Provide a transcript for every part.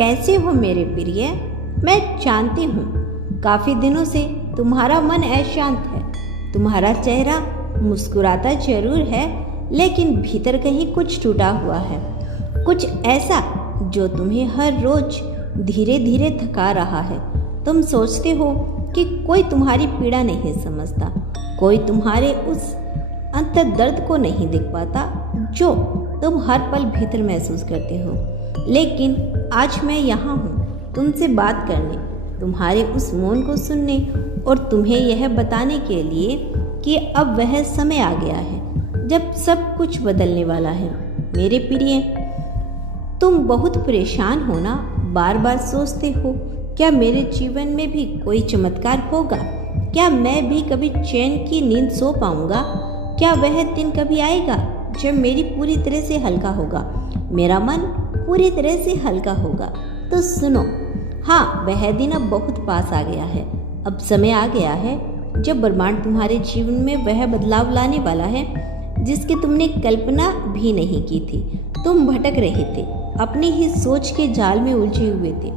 कैसे हो मेरे प्रिय? मैं जानती हूँ काफ़ी दिनों से तुम्हारा मन अशांत है। तुम्हारा चेहरा मुस्कुराता जरूर है, लेकिन भीतर कहीं कुछ टूटा हुआ है। कुछ ऐसा जो तुम्हें हर रोज धीरे धीरे थका रहा है। तुम सोचते हो कि कोई तुम्हारी पीड़ा नहीं समझता, कोई तुम्हारे उस अंतर दर्द को नहीं देख पाता जो तुम हर पल भीतर महसूस करते हो। लेकिन आज मैं यहाँ हूँ तुमसे बात करने, तुम्हारे उस मौन को सुनने और तुम्हें यह बताने के लिए कि अब वह समय आ गया है जब सब कुछ बदलने वाला है। मेरे प्रिय, तुम बहुत परेशान हो ना? बार बार सोचते हो क्या मेरे जीवन में भी कोई चमत्कार होगा? क्या मैं भी कभी चैन की नींद सो पाऊंगा? क्या वह दिन कभी आएगा जब मेरी पूरी तरह से हल्का होगा, मेरा मन पूरी तरह से हल्का होगा? तो सुनो, हाँ, वह दिन अब बहुत पास आ गया है। अब समय आ गया है जब ब्रह्मांड तुम्हारे जीवन में वह बदलाव लाने वाला है जिसकी तुमने कल्पना भी नहीं की थी। तुम भटक रहे थे, अपनी ही सोच के जाल में उलझे हुए थे।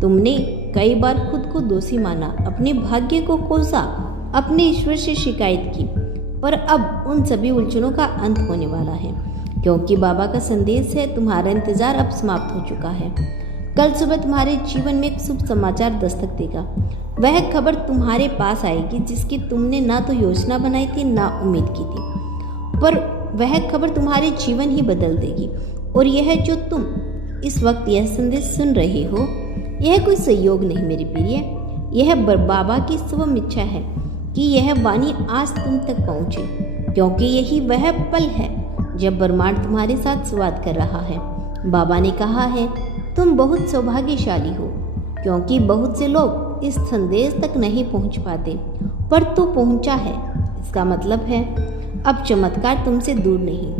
तुमने कई बार खुद को दोषी माना, अपने भाग्य को कोसा, अपने ईश्वर से शिकायत की। पर अब उन सभी उलझनों का अंत होने वाला है, क्योंकि बाबा का संदेश है, तुम्हारा इंतजार अब समाप्त हो चुका है। कल सुबह तुम्हारे जीवन में एक शुभ समाचार दस्तक देगा। वह खबर तुम्हारे पास आएगी जिसकी तुमने ना तो योजना बनाई थी ना उम्मीद की थी, पर वह खबर तुम्हारे जीवन ही बदल देगी। और यह जो तुम इस वक्त यह संदेश सुन रहे हो, यह कोई संयोग नहीं मेरे प्रिय, यह बाबा की स्वयं इच्छा है कि यह वाणी आज तुम तक पहुँचे, क्योंकि यही वह पल है जब ब्रह्मांड तुम्हारे साथ संवाद कर रहा है। बाबा ने कहा है, तुम बहुत सौभाग्यशाली हो, क्योंकि बहुत से लोग इस संदेश तक नहीं पहुंच पाते, पर तू पहुंचा है। इसका मतलब है अब चमत्कार तुमसे दूर नहीं।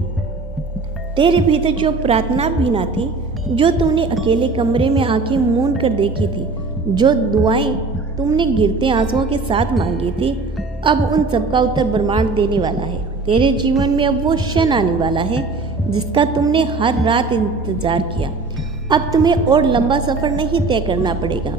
तेरे भीतर जो प्रार्थना भी ना थी, जो तुमने अकेले कमरे में आंखें मूंद कर देखी थी, जो दुआएं तुमने गिरते आंसुओं के साथ मांगी थी, अब उन सबका उत्तर ब्रह्मांड देने वाला है। तेरे जीवन में अब वो क्षण आने वाला है जिसका तुमने हर रात इंतजार किया। अब तुम्हें और लंबा सफर नहीं तय करना पड़ेगा,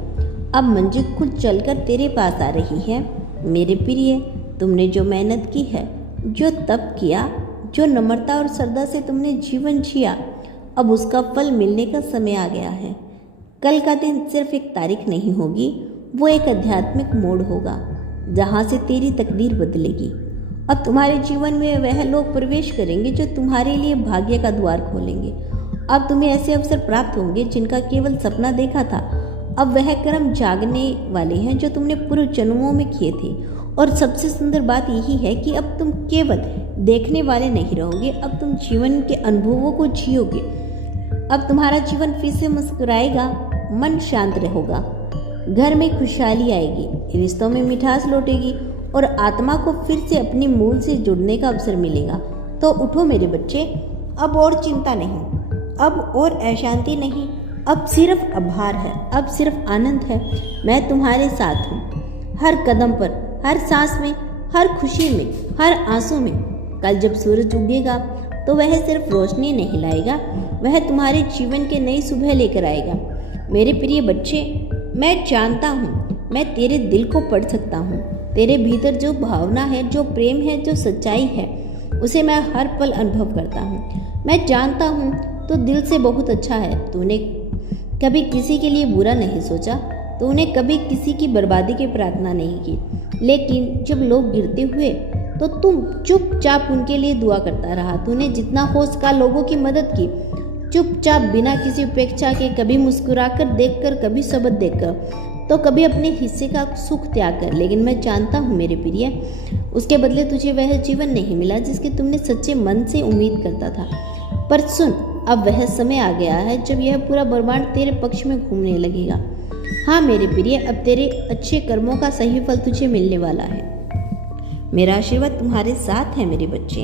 अब मंजिल खुद चलकर तेरे पास आ रही है। मेरे प्रिय, तुमने जो मेहनत की है, जो तप किया, जो नम्रता और श्रद्धा से तुमने जीवन जिया, अब उसका फल मिलने का समय आ गया है। कल का दिन सिर्फ एक तारीख नहीं होगी, वो एक आध्यात्मिक मोड़ होगा जहाँ से तेरी तकदीर बदलेगी। अब तुम्हारे जीवन में वह लोग प्रवेश करेंगे जो तुम्हारे लिए भाग्य का द्वार खोलेंगे। अब तुम्हें ऐसे अवसर प्राप्त होंगे जिनका केवल सपना देखा था। अब वह कर्म जागने वाले हैं जो तुमने पूर्व जन्मों में किए थे। और सबसे सुंदर बात यही है कि अब तुम केवल देखने वाले नहीं रहोगे, अब तुम जीवन के अनुभवों को जियोगे। अब तुम्हारा जीवन फिर से मुस्कुराएगा, मन शांत रहेगा, घर में खुशहाली आएगी, रिश्तों में मिठास लौटेगी और आत्मा को फिर से अपनी मूल से जुड़ने का अवसर मिलेगा। तो उठो मेरे बच्चे, अब और चिंता नहीं, अब और अशांति नहीं, अब सिर्फ आभार है, अब सिर्फ आनंद है। मैं तुम्हारे साथ हूँ, हर कदम पर, हर सांस में, हर खुशी में, हर आंसू में। कल जब सूरज उगेगा तो वह सिर्फ रोशनी नहीं लाएगा, वह तुम्हारे जीवन के नई सुबह लेकर आएगा। मेरे प्रिय बच्चे, मैं जानता हूँ, मैं तेरे दिल को पढ़ सकता हूँ। तेरे भीतर जो भावना है, जो प्रेम है, जो सच्चाई है, उसे मैं हर पल अनुभव करता हूँ। मैं जानता हूँ तो दिल से बहुत अच्छा है। तूने कभी किसी के लिए बुरा नहीं सोचा, तूने कभी किसी की बर्बादी की प्रार्थना नहीं की। लेकिन जब लोग गिरते हुए तो तुम चुपचाप उनके लिए दुआ करता रहा। तूने जितना हो सका लोगों की मदद की, चुपचाप, बिना किसी उपेक्षा के, कभी मुस्कुराकर देखकर, कभी शब्द देकर, तो कभी अपने हिस्से का सुख त्याग कर। लेकिन मैं जानता हूँ मेरे प्रिय, उसके बदले तुझे वह जीवन नहीं मिला जिसकी तुमने सच्चे मन से उम्मीद करता था। पर सुन, अब वह समय आ गया है जब यह पूरा ब्रह्मांड तेरे पक्ष में घूमने लगेगा। हाँ मेरे प्रिय, अब तेरे अच्छे कर्मों का सही फल तुझे मिलने वाला है। मेरा आशीर्वाद तुम्हारे साथ है मेरे बच्चे।